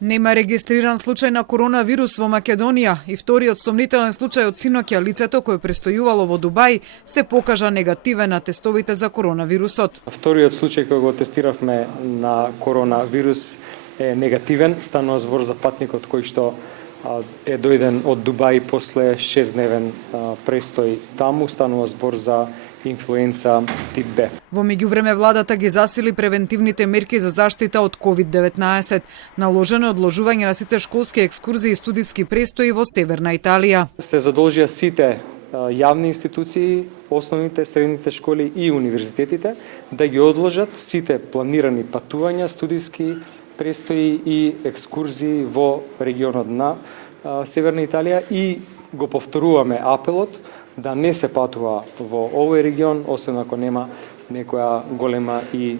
Нема регистриран случај на коронавирус во Македонија и вториот сомнителен случај од синоќа, лицето кое престојувало во Дубај, се покажа негативен на тестовите за коронавирусот. Вториот случај кој го тестиравме на коронавирус е негативен. Станува збор за патникот кој што е дојден од Дубај после 6-дневен престој таму. Станува збор за инфлуенца тип Б. Во меѓувреме владата ги засили превентивните мерки за заштита од COVID-19. Наложено е одложување на сите школски екскурзии и студиски престои во Северна Италија. Се задолжија сите јавни институции, основните, средните школи и универзитетите да ги одложат сите планирани патувања, студиски престои и екскурзии во регионот на Северна Италија и го повторуваме апелот да не се патува во овој регион, освен ако нема некоја голема и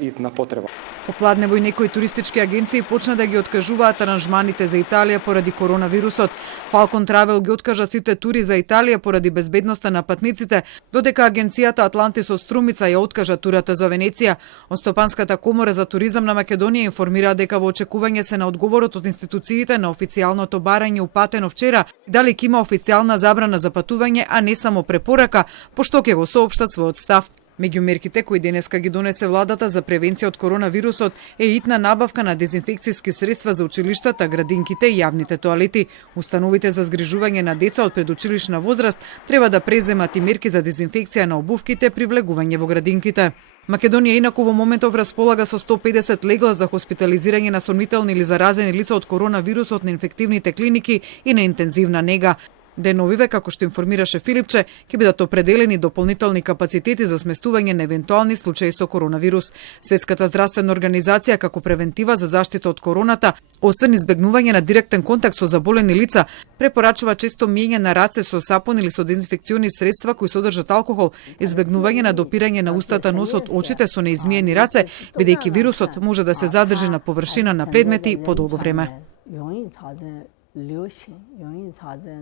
итна потреба. Попладнево и некои туристички агенции почна да ги откажуваат аранжманите за Италија поради коронавирусот. Falcon Travel ги откажа сите тури за Италија поради безбедноста на патниците, додека агенцијата Атлантис од Струмица ја откажа турата за Венеција. Остопанската комора за туризам на Македонија информира дека во очекување се на одговорот од институциите на официјалното барање упатено вчера дали ќе има официјална забрана за патување, а не само препорака, пошто ќе го соопшта својот став. Меѓу мерките кои денеска ги донесе владата за превенција од коронавирусот е итна набавка на дезинфекцијски средства за училиштата, градинките и јавните тоалети. Установите за згрижување на деца од предучилишна возраст треба да преземат и мерки за дезинфекција на обувките при влегување во градинките. Македонија инаку во моментов располага со 150 легла за хоспитализирање на сомнителни или заразени лица од коронавирусот на инфективните клиники и на интензивна нега. Деновиве, како што информираше Филипче, ќе бидат определени дополнителни капацитети за сместување на евентуални случаи со коронавирус. Светската здравствена организација како превентива за заштита од короната, освен избегнување на директен контакт со заболени лица, препорачува често миење на раце со сапун или со дезинфекциони средства кои содржат алкохол, избегнување на допирање на устата, носот, очите со неизмиени раце, бидејќи вирусот може да се задржи на површина на предмети подолго време.